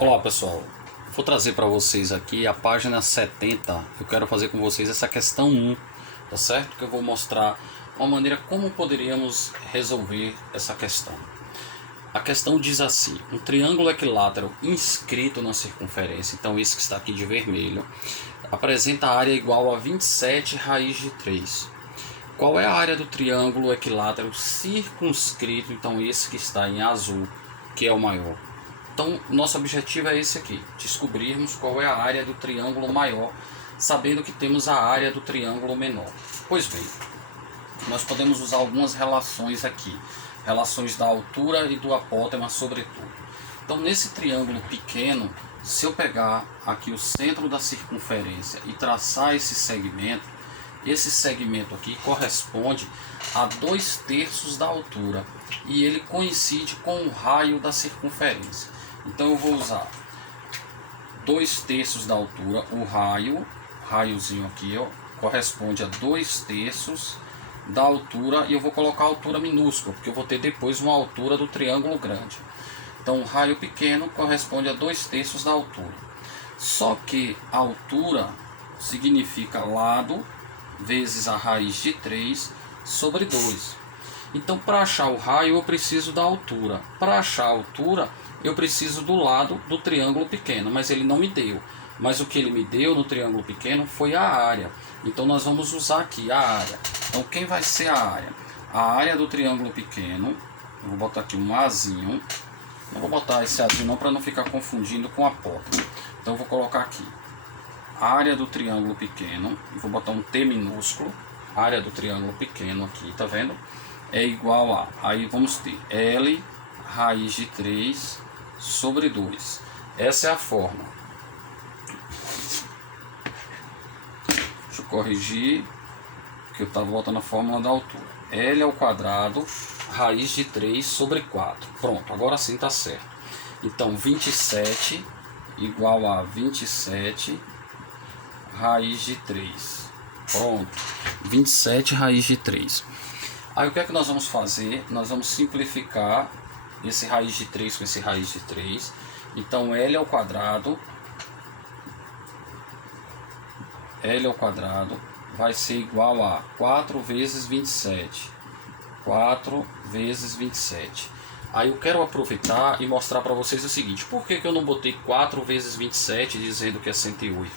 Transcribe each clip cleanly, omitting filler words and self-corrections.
Olá pessoal, vou trazer para vocês aqui a página 70. Eu quero fazer com vocês essa questão 1, tá certo? Que eu vou mostrar uma maneira como poderíamos resolver essa questão. A questão diz assim: um triângulo equilátero inscrito na circunferência, então esse que está aqui de vermelho, apresenta a área igual a 27 raiz de 3. Qual é a área do triângulo equilátero circunscrito, então esse que está em azul, que é o maior? Então, nosso objetivo é esse aqui, descobrirmos qual é a área do triângulo maior, sabendo que temos a área do triângulo menor. Pois bem, nós podemos usar algumas relações aqui, relações da altura e do apótema sobretudo. Então, nesse triângulo pequeno, se eu pegar aqui o centro da circunferência e traçar esse segmento aqui corresponde a 2/3 da altura e ele coincide com o raio da circunferência. Então eu vou usar 2/3 da altura, o raiozinho aqui, ó, corresponde a 2/3 da altura, e eu vou colocar a altura minúscula, porque eu vou ter depois uma altura do triângulo grande. Então o raio pequeno corresponde a 2/3 da altura. Só que a altura significa lado vezes a raiz de 3 sobre 2. Então, para achar o raio, eu preciso da altura. Para achar a altura, eu preciso do lado do triângulo pequeno, mas ele não me deu. Mas o que ele me deu no triângulo pequeno foi a área. Então, nós vamos usar aqui a área. Então, quem vai ser a área? A área do triângulo pequeno, eu vou botar aqui um Azinho. Não vou botar esse Azinho não para não ficar confundindo com a porta. Então, eu vou colocar aqui a área do triângulo pequeno, e vou botar um T minúsculo, área do triângulo pequeno aqui, tá vendo? É igual a, aí vamos ter L raiz de 3 sobre 2. Essa é a forma. Deixa eu corrigir, porque eu estava botando a fórmula da altura. L ao quadrado, raiz de 3 sobre 4. Pronto, agora sim está certo. Então, 27 igual a 27 raiz de 3. Pronto, 27 raiz de 3. Aí o que é que nós vamos fazer? Nós vamos simplificar esse raiz de 3 com esse raiz de 3. Então L ao quadrado vai ser igual a 4 vezes 27. 4 vezes 27. Aí eu quero aproveitar e mostrar para vocês o seguinte: por que eu não botei 4 vezes 27 dizendo que é 108?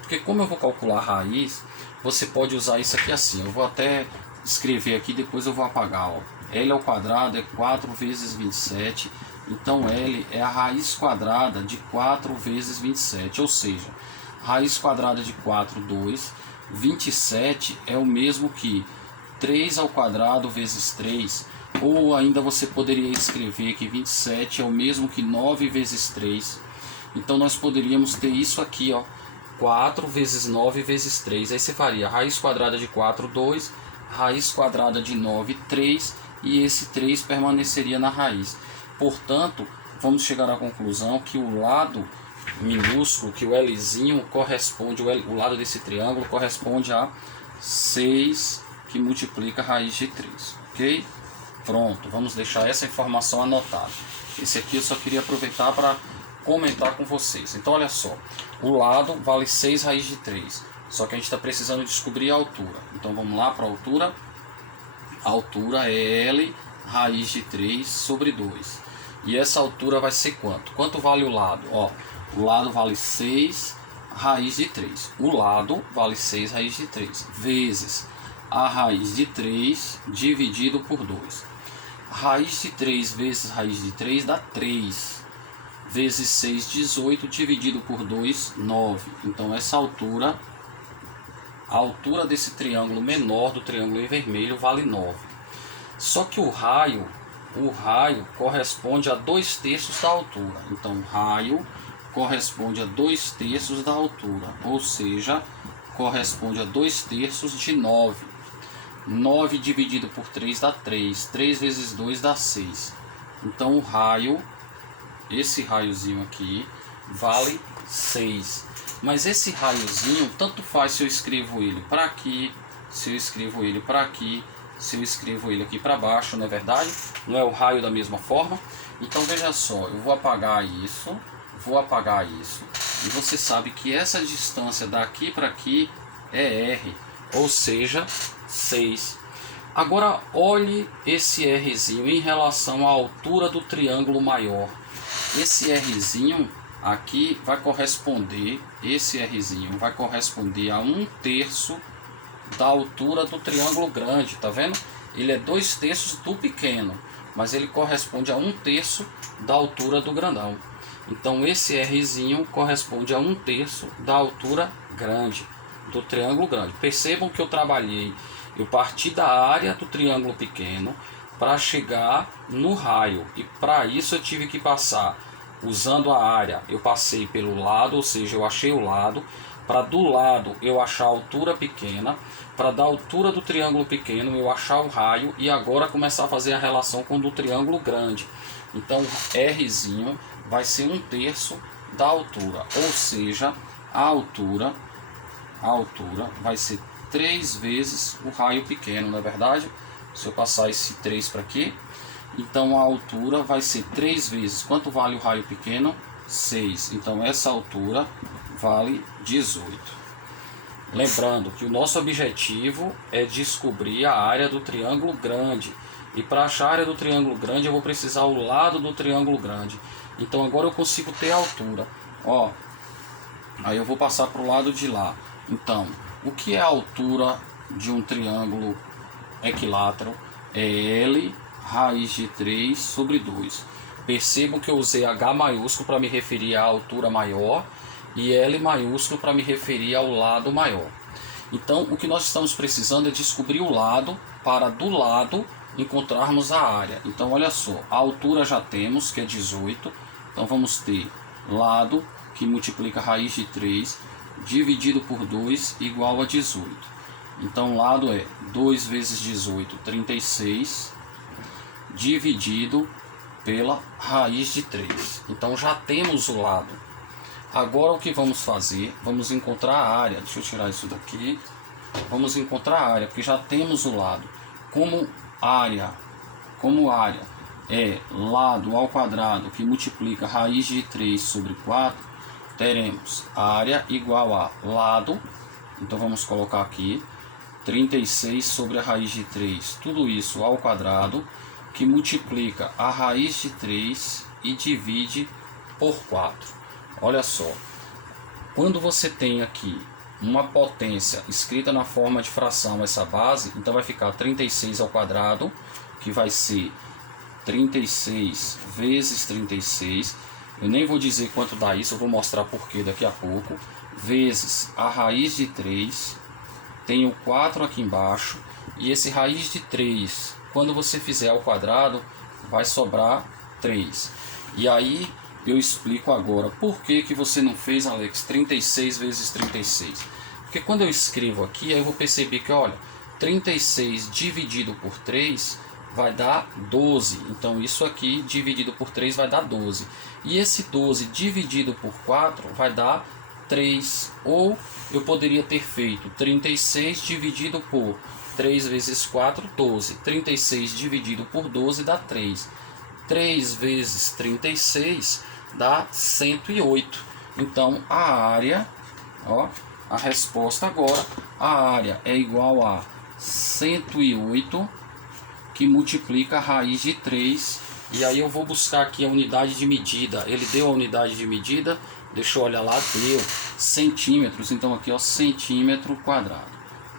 Porque como eu vou calcular a raiz, você pode usar isso aqui assim. Eu vou até escrever aqui, depois eu vou apagar. Ó. L ao quadrado é 4 vezes 27. Então L é a raiz quadrada de 4 vezes 27. Ou seja, raiz quadrada de 4, 2. 27 é o mesmo que 3 ao quadrado vezes 3. Ou ainda você poderia escrever que 27 é o mesmo que 9 vezes 3. Então nós poderíamos ter isso aqui, ó. 4 vezes 9 vezes 3. Aí você faria raiz quadrada de 4, 2. Raiz quadrada de 9, 3. E esse 3 permaneceria na raiz. Portanto, vamos chegar à conclusão que o lado minúsculo, que o Lzinho corresponde, o lado desse triângulo corresponde a 6, que multiplica a raiz de 3. Ok? Pronto, vamos deixar essa informação anotada. Esse aqui eu só queria aproveitar para comentar com vocês. Então olha só, o lado vale 6 raiz de 3, só que a gente está precisando descobrir a altura. Então vamos lá para a altura. A altura é L raiz de 3 sobre 2. E essa altura vai ser quanto? Quanto vale o lado? Ó, o lado vale 6 raiz de 3. O lado vale 6 raiz de 3 vezes a raiz de 3 dividido por 2. Raiz de 3 vezes raiz de 3 dá 3. Vezes 6, 18, dividido por 2, 9. Então essa altura, a altura desse triângulo menor do triângulo em vermelho vale 9. Só que o raio corresponde a 2/3 da altura. Então raio corresponde a 2/3 da altura, ou seja, corresponde a 2/3 de 9. 9 dividido por 3 dá 3. 3 vezes 2 dá 6. Então o raio, esse raiozinho aqui, vale 6. Mas esse raiozinho, tanto faz se eu escrevo ele para aqui, se eu escrevo ele para aqui, se eu escrevo ele aqui para baixo, não é verdade? Não é o raio da mesma forma? Então veja só, eu vou apagar isso, vou apagar isso. E você sabe que essa distância daqui para aqui é R, ou seja, 6. Agora olhe esse Rzinho em relação à altura do triângulo maior. Esse Rzinho aqui vai corresponder, esse Rzinho vai corresponder a 1/3 da altura do triângulo grande, tá vendo? Ele é 2/3 do pequeno, mas ele corresponde a 1/3 da altura do grandão. Então esse Rzinho corresponde a 1/3 da altura grande, do triângulo grande. Percebam que eu parti da área do triângulo pequeno para chegar no raio. E para isso eu tive que passar, usando a área, eu passei pelo lado, ou seja, eu achei o lado. Para do lado eu achar a altura pequena, para da altura do triângulo pequeno eu achar o raio e agora começar a fazer a relação com o do triângulo grande. Então Rzinho vai ser 1/3 da altura, ou seja, a altura vai ser 3 vezes o raio pequeno, não é verdade? Se eu passar esse 3 para aqui, então a altura vai ser 3 vezes. Quanto vale o raio pequeno? 6. Então essa altura vale 18. Lembrando que o nosso objetivo é descobrir a área do triângulo grande. E para achar a área do triângulo grande eu vou precisar o lado do triângulo grande. Então agora eu consigo ter a altura. Ó, aí eu vou passar para o lado de lá. Então, o que é a altura de um triângulo equilátero? É L raiz de 3 sobre 2. Percebam que eu usei H maiúsculo para me referir à altura maior e L maiúsculo para me referir ao lado maior. Então, o que nós estamos precisando é descobrir o lado para do lado encontrarmos a área. Então, olha só, a altura já temos, que é 18. Então, vamos ter lado, que multiplica raiz de 3, dividido por 2, igual a 18. Então, lado é 2 vezes 18, 36, dividido pela raiz de 3. Então, já temos o lado. Agora, o que vamos fazer? Vamos encontrar a área. Deixa eu tirar isso daqui. Vamos encontrar a área, porque já temos o lado. Como área é lado ao quadrado, que multiplica raiz de 3 sobre 4, teremos área igual a lado, então vamos colocar aqui 36 sobre a raiz de 3, tudo isso ao quadrado, que multiplica a raiz de 3 e divide por 4. Olha só, quando você tem aqui uma potência escrita na forma de fração, essa base, então vai ficar 36 ao quadrado, que vai ser 36 vezes 36, eu nem vou dizer quanto dá isso, eu vou mostrar porquê daqui a pouco, vezes a raiz de 3, tenho 4 aqui embaixo, e esse raiz de 3, quando você fizer ao quadrado, vai sobrar 3. E aí eu explico agora por que você não fez, Alex, 36 vezes 36. Porque quando eu escrevo aqui, aí eu vou perceber que, olha, 36 dividido por 3 vai dar 12. Então isso aqui dividido por 3 vai dar 12. E esse 12 dividido por 4 vai dar 3. Ou eu poderia ter feito 36 dividido por 3 vezes 4, 12. 36 dividido por 12 dá 3. 3 vezes 36 dá 108. Então a área, ó, a resposta agora, a área é igual a 108, que multiplica a raiz de 3. E aí eu vou buscar aqui a unidade de medida. Ele deu a unidade de medida, deixa eu olhar lá, deu centímetros. Então aqui, ó, centímetro quadrado.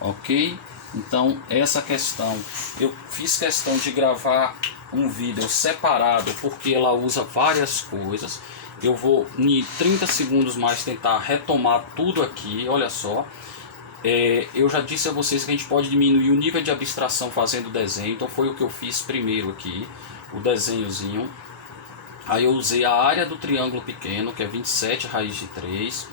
Ok? Então essa questão, eu fiz questão de gravar um vídeo separado porque ela usa várias coisas. Eu vou em 30 segundos mais tentar retomar tudo aqui. Olha só, eu já disse a vocês que a gente pode diminuir o nível de abstração fazendo o desenho. Então foi o que eu fiz primeiro aqui, o desenhozinho. Aí eu usei a área do triângulo pequeno, que é 27 raiz de 3.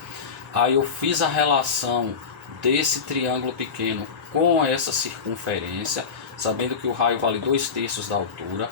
Aí eu fiz a relação desse triângulo pequeno com essa circunferência, sabendo que o raio vale 2/3 da altura.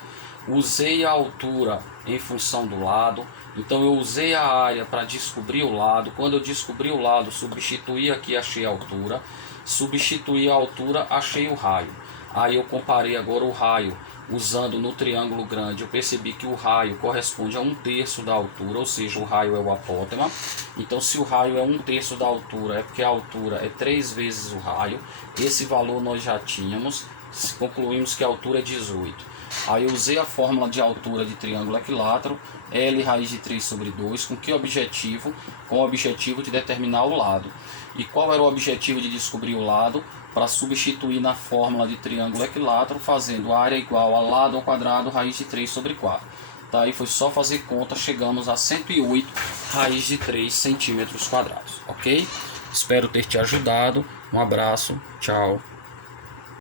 Usei a altura em função do lado, então eu usei a área para descobrir o lado. Quando eu descobri o lado, substituí aqui, achei a altura. Substituí a altura, achei o raio. Aí eu comparei agora o raio, usando no triângulo grande, eu percebi que o raio corresponde a 1/3 da altura, ou seja, o raio é o apótema. Então se o raio é 1/3 da altura, é porque a altura é 3 vezes o raio. Esse valor nós já tínhamos, concluímos que a altura é 18. Aí eu usei a fórmula de altura de triângulo equilátero, L raiz de 3 sobre 2, com que objetivo? Com o objetivo de determinar o lado. E qual era o objetivo de descobrir o lado? Para substituir na fórmula de triângulo equilátero, fazendo área igual a lado ao quadrado raiz de 3 sobre 4. Daí foi só fazer conta, chegamos a 108 raiz de 3 centímetros quadrados, ok? Espero ter te ajudado, um abraço, tchau.